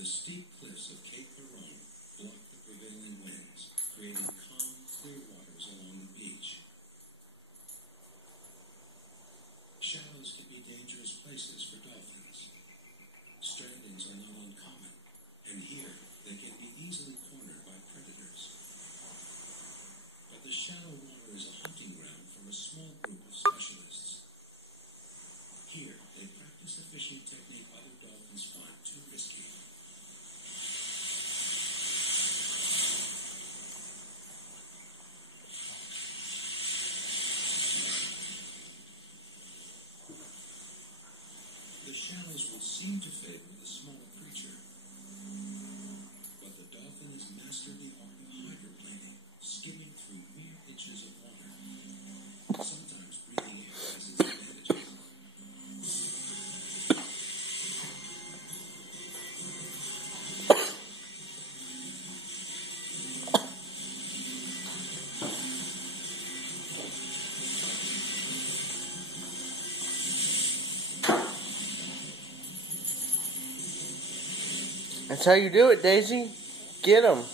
The steep cliffs of Cape Barone block the prevailing winds, creating calm, clear waters along the beach. Shallows can be dangerous places for dolphins. Strandings are not uncommon, and here they can be easily cornered by predators. But the shallow water is a hunting ground for a small group of specialists. Here, they practice a fishing technique other dolphins find too risky. The shallows would seem to favor the small creature, but the dolphin has mastered the art of hydroplaning, skimming through mere inches of water. Sometimes breathing air has its advantages. That's how you do it, Daisy. Get 'em.